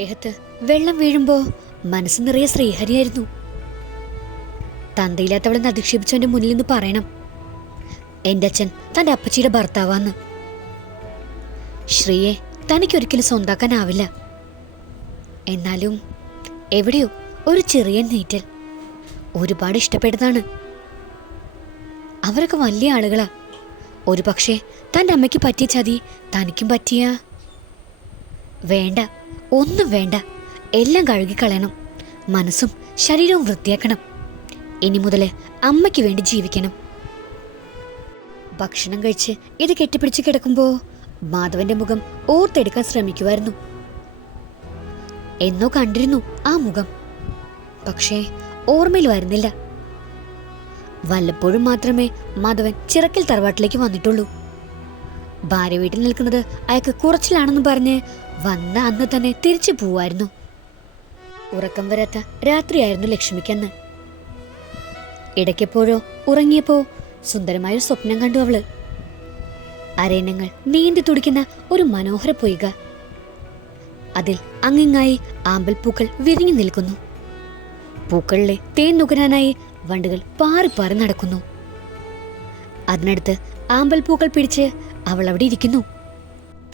ദേഹത്ത് വെള്ളം വീഴുമ്പോ മനസ്സ് നിറയെ ശ്രീഹരിയായിരുന്നു. തന്തയില്ലാത്തവളെന്ന് അധിക്ഷേപിച്ചവന്റെ മുന്നിൽ നിന്ന് പറയണം. എന്റെ അച്ഛൻ തന്റെ അപ്പച്ചിയുടെ ഭർത്താവാന്ന്. ശ്രീയെ തനിക്കൊരിക്കലും സ്വന്താക്കാനാവില്ല. എന്നാലും എവിടെയോ ഒരു ചെറിയ നീറ്റൽ ഒരുപാട് ഇഷ്ടപ്പെട്ടതാണ്. അവരൊക്കെ വലിയ ആളുകളാ. ഒരു പക്ഷേ തന്റെ അമ്മയ്ക്ക് പറ്റിയ ചതി തനിക്കും പറ്റിയ വേണ്ട. ഒന്നും വേണ്ട. എല്ലാം കഴുകിക്കളയണം. മനസ്സും ശരീരവും വൃത്തിയാക്കണം. ഇനി മുതൽ അമ്മയ്ക്ക് വേണ്ടി ജീവിക്കണം. ഭക്ഷണം കഴിച്ച് ഇത് കെട്ടിപ്പിടിച്ച് കിടക്കുമ്പോൾ മാധവന്റെ മുഖം ഓർത്തെടുക്കാൻ ശ്രമിക്കുമായിരുന്നു എന്നോ കണ്ടിരുന്നു ആ മുഖം. പക്ഷേ ഓർമ്മയിൽ വരുന്നില്ല. വല്ലപ്പോഴും മാത്രമേ മാധവൻ ചിറക്കൽ തറവാട്ടിലേക്ക് വന്നിട്ടുള്ളൂ. ഭാര്യ വീട്ടിൽ നിൽക്കുന്നത് അയാൾക്ക് കുറച്ചിലാണെന്ന് പറഞ്ഞ് വന്ന അന്ന് തന്നെ തിരിച്ചു പോവായിരുന്നു. ഉറക്കം വരാത്ത രാത്രിയായിരുന്നു ലക്ഷ്മിക്കന്ന് ഇടയ്ക്കെപ്പോഴോ ഉറങ്ങിയപ്പോ സുന്ദരമായൊരു സ്വപ്നം കണ്ടു അവൾ. അരയണങ്ങൾ നീന്തി തുടിക്കുന്ന ഒരു മനോഹര പൊയ്ക. അതിൽ അങ്ങിങ്ങായി ആമ്പൽപ്പൂക്കൾ വിരിഞ്ഞു നിൽക്കുന്നു. പൂക്കളിലെ തേൻ നുകരാനായി വണ്ടുകൾ പാറി പാറി നടക്കുന്നു. അതിനടുത്ത് ആമ്പൽപ്പൂക്കൾ പിടിച്ച് അവൾ അവിടെ ഇരിക്കുന്നു.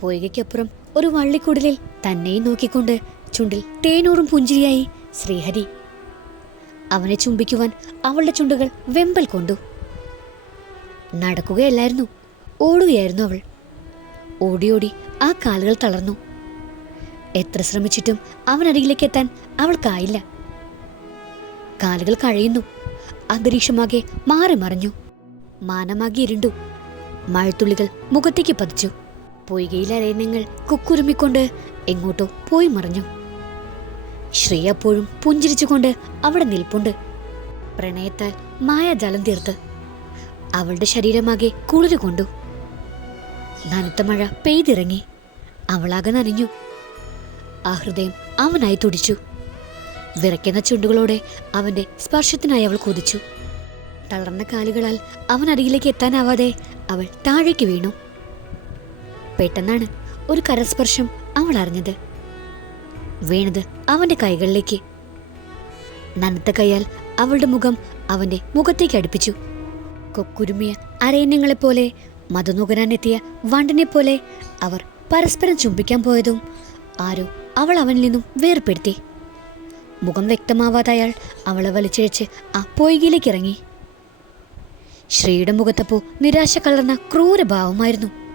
പൊയ്കയ്ക്കപ്പുറം ഒരു വള്ളിക്കുടലിൽ തന്നെയും നോക്കിക്കൊണ്ട് ചുണ്ടിൽ തേനൂറും പുഞ്ചിരിയായി ശ്രീഹരി. അവനെ ചുംബിക്കുവാൻ അവളുടെ ചുണ്ടുകൾ വെമ്പൽ കൊണ്ടു. നടക്കുകയല്ലായിരുന്നു ഓടുകയായിരുന്നു അവൾ. ഓടി ഓടി ആ കാലുകൾ തളർന്നു. എത്ര ശ്രമിച്ചിട്ടും അവനരികിലേക്ക് എത്താൻ അവൾക്കായില്ല. കാലുകൾ കഴിയുന്നു അന്തരീക്ഷമാകെ മാറി മറിഞ്ഞു മാനമാകെ ഇരുണ്ടു. മഴത്തുള്ളികൾ മുഖത്തേക്ക് പതിച്ചു. പൊയ്കയിലെ അരയണങ്ങൾ കുക്കുരുമിക്കൊണ്ട് എങ്ങോട്ടോ പോയി മറിഞ്ഞു. ശ്രീ അപ്പോഴും പുഞ്ചിരിച്ചുകൊണ്ട് അവിടെ നിൽപ്പുണ്ട്. പ്രണയത്താൽ മായാജലം തീർത്ത് അവളുടെ ശരീരമാകെ കുളിരു കൊണ്ടു. നനുത്ത മഴ പെയ്തിറങ്ങി. അവളാകെ നനഞ്ഞു. ആ ഹൃദയം അവനായി തുടിച്ചു. വിറയ്ക്കുന്ന ചുണ്ടുകളോടെ അവന്റെ സ്പർശത്തിനായി അവൾ കൊതിച്ചു. തളർന്ന കാലുകളാൽ അവൻ അരികിലേക്ക് എത്താനാവാതെ അവൾ താഴേക്ക് വീണു. പെട്ടെന്നാണ് ഒരു കരസ്പർശം അവൾ അറിഞ്ഞത് വീണത് അവന്റെ കൈകളിലേക്ക്. നനത്ത കൈയാൽ അവളുടെ മുഖം അവന്റെ മുഖത്തേക്ക് അടുപ്പിച്ചു. കൊക്കുരുമിയ അരയന്യങ്ങളെപ്പോലെ മധുനുകരാനെത്തിയ വണ്ടിനെ പോലെ അവർ പരസ്പരം ചുംബിക്കാൻ പോയതും ആരോ അവൾ അവനിൽ നിന്നും വേർപ്പെടുത്തി മുഖം വ്യക്തമാവാതെ അയാൾ അവളെ വലിച്ചിഴച്ച് ആ പൊയ്കയിലേക്ക് ഇറങ്ങി. ശ്രീയുടെ മുഖത്തപ്പോ നിരാശ കലർന്ന ക്രൂരഭാവമായിരുന്നു.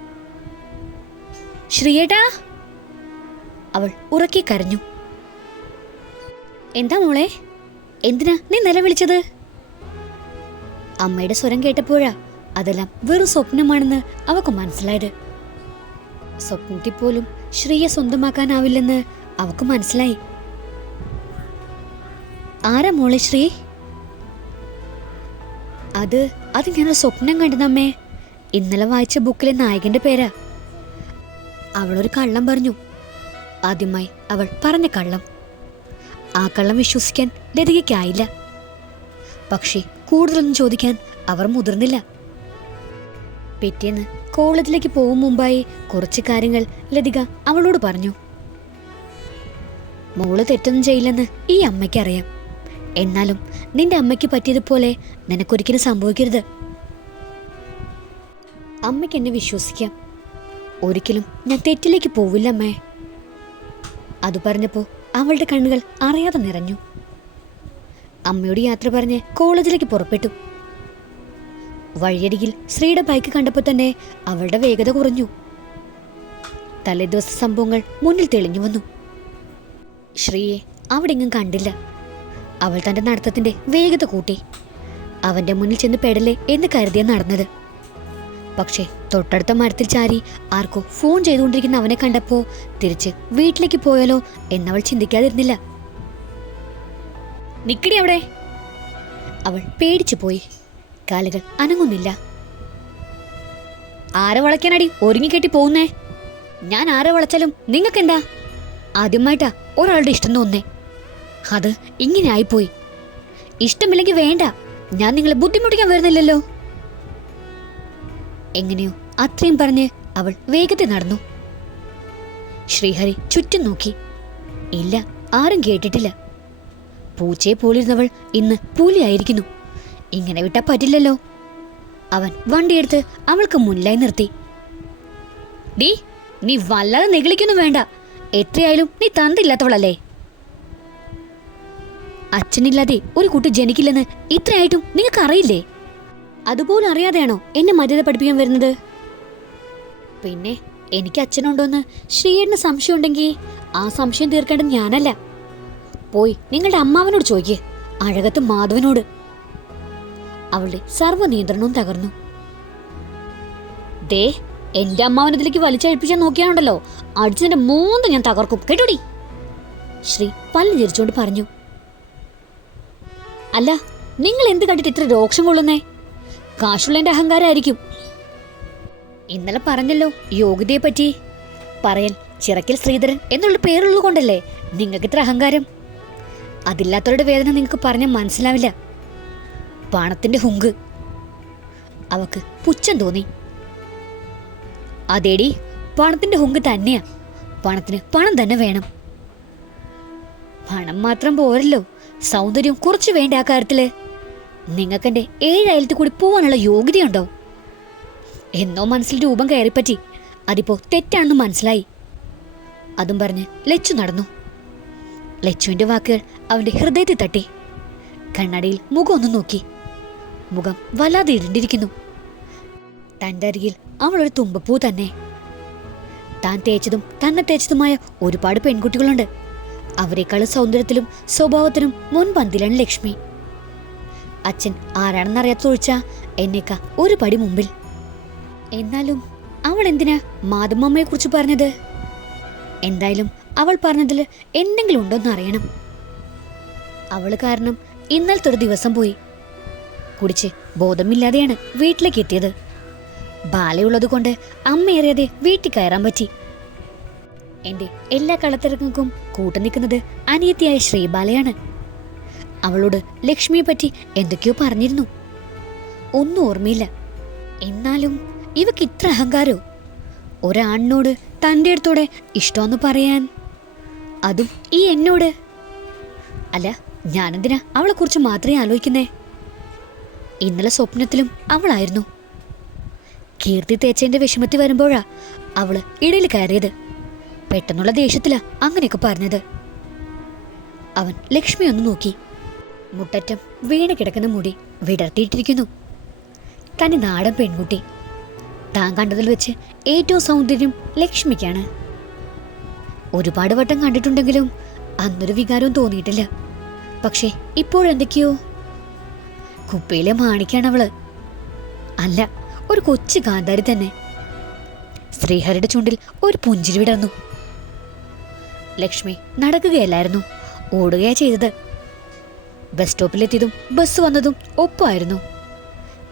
ശ്രീയേട്ടാ? അവൾ ഉറക്കി കരഞ്ഞു. എന്താ മോളെ? എന്തിനാ നീ നിലവിളിച്ചത്? അമ്മയുടെ സ്വരം കേട്ടപ്പോഴാ അതെല്ലാം വെറും സ്വപ്നമാണെന്ന് അവക്ക് മനസ്സിലായത്. സ്വപ്നത്തിൽ പോലും ശ്രീയെ സ്വന്തമാക്കാനാവില്ലെന്ന് അവക്ക് മനസ്സിലായി. ആരാ മോളെ ശ്രീ? അത് അത് ഞാനൊരു സ്വപ്നം കണ്ടതമ്മേ. ഇന്നലെ വായിച്ച ബുക്കിലെ നായകന്റെ പേരാ. അവളൊരു കള്ളം പറഞ്ഞു. ആദ്യമായി അവൾ പറഞ്ഞ കള്ളം. ആ കള്ളം വിശ്വസിക്കാൻ ലതികയ്ക്കായില്ല. പക്ഷേ കൂടുതലൊന്നും ചോദിക്കാൻ അവർ മുതിർന്നില്ല. പിറ്റേന്ന് കോളേജിലേക്ക് പോകും മുമ്പായി കുറച്ച് കാര്യങ്ങൾ ലതിക അവളോട് പറഞ്ഞു. മോൾ തെറ്റൊന്നും ചെയ്യില്ലെന്ന് ഈ അമ്മയ്ക്കറിയാം. എന്നാലും നിന്റെ അമ്മയ്ക്ക് പറ്റിയതുപോലെ നിനക്കൊരിക്കലും സംഭവിക്കരുത്. അമ്മയ്ക്ക് എന്നെ വിശ്വസിക്കാം. ഒരിക്കലും ഞാൻ തെറ്റിലേക്ക് പോവില്ലമ്മേ അത് പറഞ്ഞപ്പോ അവളുടെ കണ്ണുകൾ അറിയാതെ നിറഞ്ഞു. അമ്മയുടെ യാത്ര പറഞ്ഞ് കോളേജിലേക്ക് പുറപ്പെട്ടു. വഴിയരികിൽ ശ്രീയുടെ ബൈക്ക് കണ്ടപ്പോൾ തന്നെ അവളുടെ വേഗത കുറഞ്ഞു. തലേദിവസ സംഭവങ്ങൾ മുന്നിൽ തെളിഞ്ഞു വന്നു. ശ്രീയെ അവിടെ എങ്ങും കണ്ടില്ല. അവൾ തന്റെ നടത്തത്തിന്റെ വേഗത കൂട്ടി. അവന്റെ മുന്നിൽ ചെന്ന് പെടലേ എന്ന് കരുതിയ നടന്നത്. പക്ഷേ തൊട്ടടുത്ത മരത്തിൽ ചാരി ആർക്കോ ഫോൺ ചെയ്തുകൊണ്ടിരിക്കുന്ന അവനെ കണ്ടപ്പോ തിരിച്ച് വീട്ടിലേക്ക് പോയാലോ എന്നവൾ ചിന്തിക്കാതിരുന്നില്ല. നിക്കടി അവിടെ? അവൾ പേടിച്ചു പോയി. കാലുകൾ അനങ്ങുന്നില്ല. ആരെ വളയ്ക്കാനടി? ഒരുങ്ങിക്കെട്ടി പോകുന്നേ. ഞാൻ ആരെ വളച്ചാലും നിങ്ങൾക്കെന്താ? ആദ്യമായിട്ടാ ഒരാളുടെ ഇഷ്ടം തോന്നേ അത് ഇങ്ങനെ ആയിപ്പോയി. ഇഷ്ടമില്ലെങ്കിൽ വേണ്ട. ഞാൻ നിങ്ങളെ ബുദ്ധിമുട്ടിക്കാൻ വരുന്നില്ലല്ലോ. എങ്ങനെയോ അത്രയും പറഞ്ഞ് അവൾ വേഗത്തിൽ നടന്നു. ശ്രീഹരി ചുറ്റും നോക്കി. ഇല്ല ആരും കേട്ടിട്ടില്ല. പൂച്ചയെ പോലിരുന്നവൾ ഇന്ന് പൂലിയായിരിക്കുന്നു. ഇങ്ങനെ വിട്ടാ പറ്റില്ലല്ലോ. അവൻ വണ്ടിയെടുത്ത് അവൾക്ക് മുന്നിലായി നിർത്തി. ഡീ നീ വല്ലാതെ നെഗളിക്കൊന്നും വേണ്ട. എത്രയായാലും നീ തന്തില്ലാത്തവളല്ലേ? അച്ഛനില്ലാതെ ഒരു കുട്ടി ജനിക്കില്ലെന്ന് ഇത്രയായിട്ടും നിങ്ങൾക്ക് അറിയില്ലേ അതുപോലും അറിയാതെയാണോ എന്നെ മര്യാദ പഠിപ്പിക്കാൻ വരുന്നത്? പിന്നെ എനിക്ക് അച്ഛനുണ്ടോന്ന് ശ്രീയേടിന് സംശയം ഉണ്ടെങ്കിൽ ആ സംശയം തീർക്കേണ്ടത് ഞാനല്ല. പോയി നിങ്ങളുടെ അമ്മാവനോട് ചോദിക്കേ. അഴകത്ത് മാധവനോട്. അവളുടെ സർവ നിയന്ത്രണവും തകർന്നു. ദേ എന്റെ അമ്മാവനത്തിലേക്ക് വലിച്ചഴിപ്പിച്ചാൽ നോക്കിയാണുണ്ടല്ലോ. അടിച്ചതിന്റെ മൂന്ന് ഞാൻ തകർക്കും. കേട്ടോടി? ശ്രീ പല്ല് ചിരിച്ചുകൊണ്ട് പറഞ്ഞു. അല്ല നിങ്ങൾ എന്ത് കണ്ടിട്ട് ഇത്ര രോക്ഷം കൊള്ളുന്നേ? കാശുള്ളതിന്റെ അഹങ്കാരമായിരിക്കും ഇന്നലെ പറഞ്ഞല്ലോ യോഗ്യതയെ പറ്റി പറയൽ ചിറക്കിൽ ശ്രീധരൻ എന്നുള്ള പേരുള്ളത് കൊണ്ടല്ലേ നിങ്ങൾക്ക് ഇത്ര അഹങ്കാരം? അതില്ലാത്തവരുടെ വേദന നിങ്ങൾക്ക് പറഞ്ഞാൽ മനസ്സിലാവില്ല. പണത്തിന്റെ ഹുങ്ക്. അവക്ക് പുച്ഛം തോന്നി. അതേടി പണത്തിന്റെ ഹുങ്ക് തന്നെയാ. പണത്തിന് പണം തന്നെ വേണം. പണം മാത്രം പോരല്ലോ. സൗന്ദര്യം കുറച്ച് വേണ്ട ആ കാര്യത്തിൽ? നിങ്ങൾക്കെന്റെ ഏഴ് അയലത്ത് കൂടി പോവാനുള്ള യോഗ്യതയുണ്ടോ? എന്നോ മനസ്സിൽ രൂപം കയറിപ്പറ്റി. അതിപ്പോ തെറ്റാണെന്ന് മനസ്സിലായി. അതും പറഞ്ഞ് ലച്ചു നടന്നു. ലച്ചുവിന്റെ വാക്കുകൾ അവന്റെ ഹൃദയത്തിൽ തട്ടി. കണ്ണാടിയിൽ മുഖം ഒന്ന് നോക്കി. മുഖം വല്ലാതെ ഇരുണ്ടിരിക്കുന്നു. തന്റെ അരികിൽ അവളൊരു തുമ്പപ്പൂ തന്നെ. താൻ തേച്ചതും തന്നെ തേച്ചതുമായ ഒരുപാട് പെൺകുട്ടികളുണ്ട്. അവരെക്കാളും സൗന്ദര്യത്തിലും സ്വഭാവത്തിലും മുൻപന്തിലാണ് ലക്ഷ്മി. അച്ഛൻ ആരാണെന്നറിയാത്ത ഒഴിച്ച എന്നേക്കാ ഒരു പടി മുമ്പിൽ. എന്നാലും അവൾ എന്തിനാ മാതമ്മയെ കുറിച്ച് പറഞ്ഞത്? എന്തായാലും അവൾ പറഞ്ഞതിൽ എന്തെങ്കിലും ഉണ്ടോന്ന് അറിയണം. അവൾ കാരണം ഇന്നലത്തെ ഒരു ദിവസം പോയി. കുടിച്ച് ബോധമില്ലാതെയാണ് വീട്ടിലേക്ക് എത്തിയത്. ബാലയുള്ളത് കൊണ്ട് അമ്മയേറിയാതെ വീട്ടിൽ കയറാൻ പറ്റി. എന്റെ എല്ലാ കളത്തിറങ്ങൾക്കും കൂട്ടു നിൽക്കുന്നത് അനിയത്തിയായ ശ്രീബാലയാണ്. അവളോട് ലക്ഷ്മിയെ പറ്റി എന്തൊക്കെയോ പറഞ്ഞിരുന്നു. ഒന്നും ഓർമ്മയില്ല. എന്നാലും ഇവക്ക് ഇത്ര അഹങ്കാരോ? ഒരാണിനോട് തന്റെ അടുത്തോടെ ഇഷ്ടമെന്ന് പറയാൻ? അതും ഈ എന്നോട്? അല്ല ഞാനെന്തിനാ അവളെ കുറിച്ച് മാത്രമേ ആലോചിക്കുന്നേ? ഇന്നലെ സ്വപ്നത്തിലും അവളായിരുന്നു. കീർത്തി തേച്ചേന്റെ വിഷമത്തിൽ വരുമ്പോഴാ അവൾ ഇടയിൽ കയറിയത്. പെട്ടെന്നുള്ള ദേഷ്യത്തിലാ അങ്ങനെയൊക്കെ പറഞ്ഞത്. അവൻ ലക്ഷ്മി ഒന്ന് നോക്കി. മുട്ടറ്റം വീണ് കിടക്കുന്ന മുടി വിടർത്തിയിട്ടിരിക്കുന്നു. തനി നാടൻ പെൺകുട്ടി. താൻ കണ്ടതിൽ വെച്ച് ഏറ്റവും സൗന്ദര്യം ലക്ഷ്മിക്കാണ്. ഒരുപാട് വട്ടം കണ്ടിട്ടുണ്ടെങ്കിലും അന്നൊരു വികാരവും തോന്നിയിട്ടില്ല. പക്ഷേ ഇപ്പോഴെന്തൊക്കെയോ കുപ്പയിലെ മാണിക്കാണ് അവൾ. അല്ല ഒരു കൊച്ചു കാന്താരി തന്നെ. ശ്രീഹരിയുടെ ചുണ്ടിൽ ഒരു പുഞ്ചിരി വിടർന്നു. ലക്ഷ്മി നടക്കുകയല്ലായിരുന്നു. ഓടുകയാ ചെയ്തത്. ബസ് സ്റ്റോപ്പിലെത്തിയതും ബസ് വന്നതും ഒപ്പമായിരുന്നു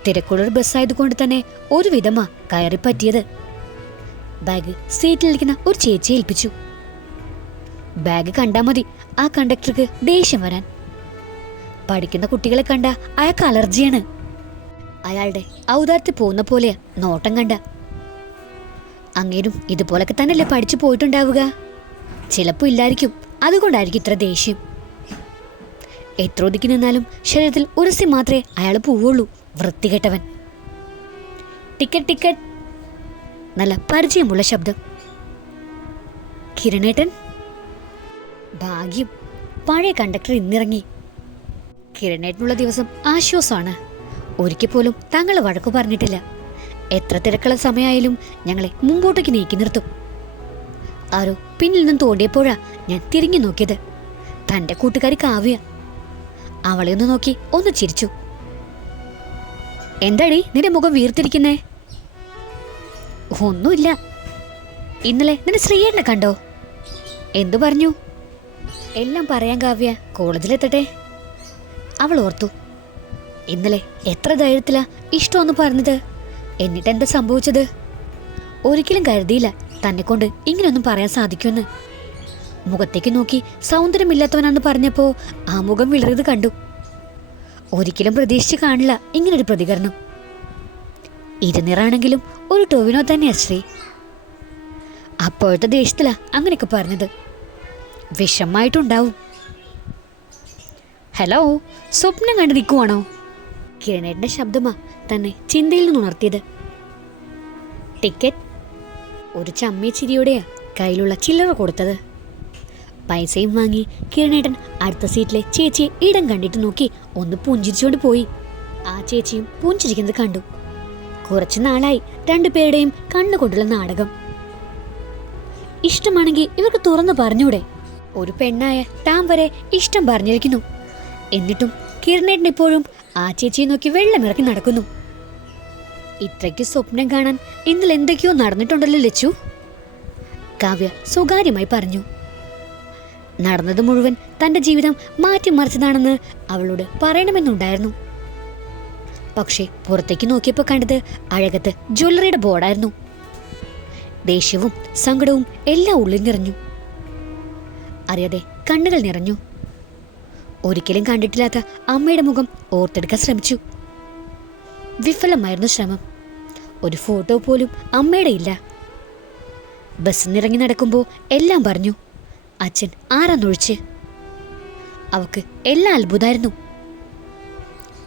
തിരക്കുള്ളൊരു ബസ്സായതുകൊണ്ട് തന്നെ ഒരു വിധമാ കയറി പറ്റിയത് ബാഗ് സീറ്റിലിരിക്കുന്ന ഒരു ചേച്ചിയെ ഏൽപ്പിച്ചു. ബാഗ് കണ്ടാ മതി ആ കണ്ടക്ടർക്ക് ദേഷ്യം വരാൻ. പഠിക്കുന്ന കുട്ടികളെ കണ്ട അയാൾക്ക് അലർജിയാണ്. അയാളുടെ ഔദാര്യത്തിൽ പോകുന്ന പോലെയാ നോട്ടം കണ്ട. അങ്ങേരും ഇതുപോലൊക്കെ തന്നെയല്ലേ പഠിച്ചു പോയിട്ടുണ്ടാവുക? ചിലപ്പോ ഇല്ലായിരിക്കും അതുകൊണ്ടായിരിക്കും ഇത്ര ദേഷ്യം. എത്ര ഒതുക്കി നിന്നാലും ശരീരത്തിൽ ഉരസി മാത്രമേ അയാൾ പോവുള്ളൂ. വൃത്തികെട്ടവൻ. Ticket ticket. നല്ല പരിചയമുള്ള ശബ്ദം. കിരണേട്ടൻ. ഭാഗ്യം. പഴയ കണ്ടക്ടർ ഇന്നിറങ്ങി. കിരണേട്ടനുള്ള ദിവസം ആശ്വാസമാണ്. ഒരിക്കൽ പോലും തങ്ങളെ വഴക്കു പറഞ്ഞിട്ടില്ല. എത്ര തിരക്കുള്ള സമയമായാലും ഞങ്ങളെ മുമ്പോട്ടേക്ക് നീക്കി നിർത്തും. ആരോ പിന്നിൽ നിന്നും തോണ്ടിയപ്പോഴാ ഞാൻ തിരിഞ്ഞു നോക്കിയത്. തന്റെ കൂട്ടുകാരി കാവ്യ. അവളെ ഒന്ന് നോക്കി ഒന്ന് ചിരിച്ചു. എന്താടി നിന്റെ മുഖം വീർത്തിരിക്കുന്നേ? ഒന്നുമില്ല. ഇന്നലെ നിന്റെ ശ്രീയേട്ടനെ കണ്ടോ? എന്തു പറഞ്ഞു? എല്ലാം പറയാൻ കാവ്യ കോളേജിലെത്തട്ടെ. അവൾ ഓർത്തു ഇന്നലെ എത്ര ധൈര്യത്തിലാ ഇഷ്ടമെന്ന് പറഞ്ഞത്. എന്നിട്ട് എന്താ സംഭവിച്ചത്? ഒരിക്കലും കരുതിയില്ല തന്നെ കൊണ്ട് ഇങ്ങനെയൊന്നും പറയാൻ സാധിക്കുമെന്ന്. മുഖത്തേക്ക് നോക്കി സൗന്ദര്യമില്ലാത്തവനാണെന്ന് പറഞ്ഞപ്പോ ആ മുഖം വിളറിയത് കണ്ടു. ഒരിക്കലും പ്രതീക്ഷിച്ച് കാണില്ല ഇങ്ങനൊരു പ്രതികരണം. ഇരുനിറാണെങ്കിലും ഒരു ടോവിനോ തന്നെയാ ശ്രീ അപ്പോഴത്തെ ദേഷ്യത്തിലാ അങ്ങനെയൊക്കെ പറഞ്ഞത്. വിഷമായിട്ടുണ്ടാവും ഹലോ സ്വപ്നം കണ്ടു നിൽക്കുവാണോ? കിരണേട്ടന്റെ ശബ്ദമാ തന്നെ ചിന്തയിൽ നിന്ന് ഉണർത്തിയത്. ടിക്കറ്റ്? ഒരു ചമ്മിയ ചിരിയോടെയാ കയ്യിലുള്ള ചില്ലറ കൊടുത്തത്. പൈസയും വാങ്ങി കിരണേട്ടൻ അടുത്ത സീറ്റിലെ ചേച്ചിയെ ഇടം കണ്ടിട്ട് നോക്കി ഒന്ന് പുഞ്ചിരിച്ചുകൊണ്ട് പോയി. ആ ചേച്ചിയും പുഞ്ചിരിക്കുന്നത് കണ്ടു. കുറച്ചു നാളായി രണ്ടുപേരുടെയും കണ്ണുകൊണ്ടുള്ള നാടകം. ഇഷ്ടമാണെങ്കിൽ ഇവർക്ക് തുറന്നു പറഞ്ഞൂടെ. ഒരു പെണ്ണായ താൻ വരെ ഇഷ്ടം പറഞ്ഞിരിക്കുന്നു. എന്നിട്ടും കിരണേട്ടൻ ഇപ്പോഴും ആ ചേച്ചിയെ നോക്കി വെള്ളമിറക്കി നടക്കുന്നു. ഇത്രയ്ക്ക് സ്വപ്നം കാണാൻ ഇന്നലെ എന്തൊക്കെയോ നടന്നിട്ടുണ്ടല്ലോ ലച്ചു. കാവ്യ സ്വകാര്യമായി പറഞ്ഞു. നടന്നത് മുഴുവൻ തന്റെ ജീവിതം മാറ്റിമറിച്ചതാണെന്ന് അവളോട് പറയണമെന്നുണ്ടായിരുന്നു. പക്ഷേ പുറത്തേക്ക് നോക്കിയപ്പോൾ കണ്ടത് അഴകത്ത് ജ്വല്ലറിയുടെ ബോർഡായിരുന്നു. ദേഷ്യവും സങ്കടവും എല്ലാം ഉള്ളിൽ നിറഞ്ഞു. അറിയാതെ കണ്ണുകൾ നിറഞ്ഞു. ഒരിക്കലും കണ്ടിട്ടില്ലാത്ത അമ്മയുടെ മുഖം ഓർത്തെടുക്കാൻ ശ്രമിച്ചു. വിഫലമായിരുന്നു ശ്രമം. ഒരു ഫോട്ടോ പോലും അമ്മയുടെ ഇല്ല. ബസ് നിറങ്ങി നടക്കുമ്പോൾ എല്ലാം പറഞ്ഞു. അച്ഛൻ ആരാന്നൊഴിച്ച്? അവക്ക് എല്ലാം അത്ഭുതമായിരുന്നു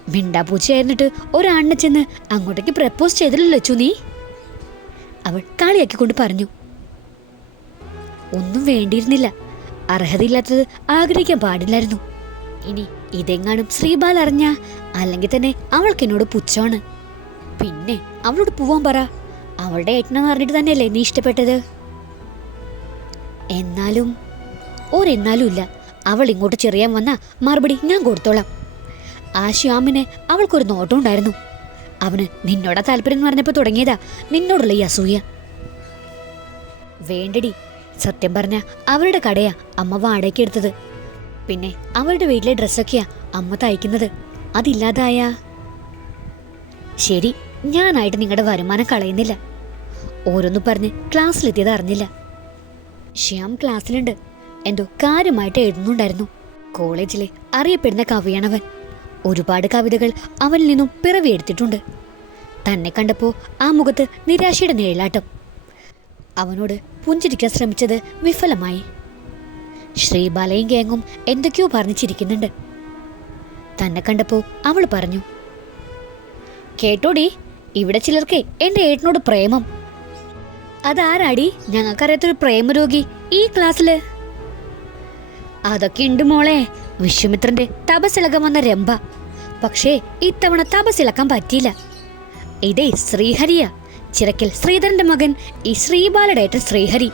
മിണ്ടാപൂച്ചയായിരുന്നിട്ട് ഒരാണിനെ ചെന്ന് അങ്ങോട്ടേക്ക് പ്രപ്പോസ് ചെയ്തില്ലല്ലോ ചു നീ? അവൾ കളിയാക്കിക്കൊണ്ട് പറഞ്ഞു. ഒന്നും വേണ്ടിയിരുന്നില്ല. അർഹതയില്ലാത്തത് ആഗ്രഹിക്കാൻ പാടില്ലായിരുന്നു. ഇനി ഇതെങ്ങാനും ശ്രീബാൽ അറിഞ്ഞ അല്ലെങ്കിൽ തന്നെ അവൾക്ക് എന്നോട് പുച്ഛമാണ്. പിന്നെ അവളോട് പോവാൻ പറ. അവളുടെ ഏട്ടനെന്ന് പറഞ്ഞിട്ട് തന്നെയല്ലേ നീ ഇഷ്ടപ്പെട്ടത്? എന്നാലും ഒരെന്നാലും ഇല്ല. അവൾ ഇങ്ങോട്ട് ചെറിയാൻ വന്ന മറുപടി ഞാൻ കൊടുത്തോളാം. ആ ശ്യാമിന് അവൾക്കൊരു നോട്ടം ഉണ്ടായിരുന്നു. അവന് നിന്നോടാ താല്പര്യം എന്ന് പറഞ്ഞപ്പോൾ തുടങ്ങിയതാ നിന്നോടുള്ള ഈ അസൂയ. വേണ്ടടി സത്യം പറഞ്ഞ അവരുടെ കടയാ അമ്മ വാടകയ്ക്ക് എടുത്തത്. പിന്നെ അവരുടെ വീട്ടിലെ ഡ്രസ്സൊക്കെയാ അമ്മ തയ്ക്കുന്നത്. അതില്ലാതായ ശരി ഞാനായിട്ട് നിങ്ങളുടെ വരുമാനം കളയുന്നില്ല. ഓരോന്ന് പറഞ്ഞ് ക്ലാസ്സിലെത്തിയത് അറിഞ്ഞില്ല. ശ്യാം ക്ലാസ്സിലുണ്ട്. എന്തോ കാര്യമായിട്ട് എഴുതുന്നുണ്ടായിരുന്നു. കോളേജിലെ അറിയപ്പെടുന്ന കവിയാണവൻ. ഒരുപാട് കവിതകൾ അവനിൽ നിന്നും പിറവിയെടുത്തിട്ടുണ്ട് തന്നെ കണ്ടപ്പോൾ ആ മുഖത്ത് നിരാശയുടെ നിഴലാട്ടം. അവനോട് പുഞ്ചിരിക്കാൻ ശ്രമിച്ചത് വിഫലമായി. ശ്രീബാലയും ഗേങ്ങും എന്തൊക്കെയോ പറഞ്ഞു ചിരിക്കുന്നുണ്ട് തന്നെ കണ്ടപ്പോൾ അവൾ പറഞ്ഞു കേട്ടോടി ഇവിടെ ചിലർക്ക് എന്റെ ഏട്ടനോട് പ്രേമം. അതാരാടി? ഞങ്ങൾക്കറിയാത്തൊരു പ്രേമരോഗി ഈ ക്ലാസ്സിൽ അതൊക്കെ ഉണ്ട് മോളെ. വിശ്വമിത്രന്റെ തപസിളകം വന്ന രംഭ. പക്ഷേ ഇത്തവണ തപസിളക്കാൻ പറ്റിയില്ല. ഇതേ ശ്രീഹരിയ. ചിറക്കൽ ശ്രീധരന്റെ മകൻ ഈ ശ്രീബാലയുടെ ഏട്ടൻ ശ്രീഹരി.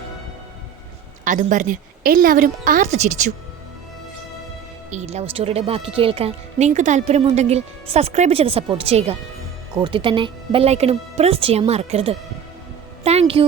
അതും പറഞ്ഞ് എല്ലാവരും ആർത്തു ചിരിച്ചു. ഈ ലവ് സ്റ്റോറിയുടെ ബാക്കി കേൾക്കാൻ നിങ്ങൾക്ക് താല്പര്യമുണ്ടെങ്കിൽ സബ്സ്ക്രൈബ് ചെയ്ത് സപ്പോർട്ട് ചെയ്യുക. കൂർത്തി തന്നെ ബെല്ലൈക്കണും പ്രസ് ചെയ്യാൻ മറക്കരുത്. താങ്ക്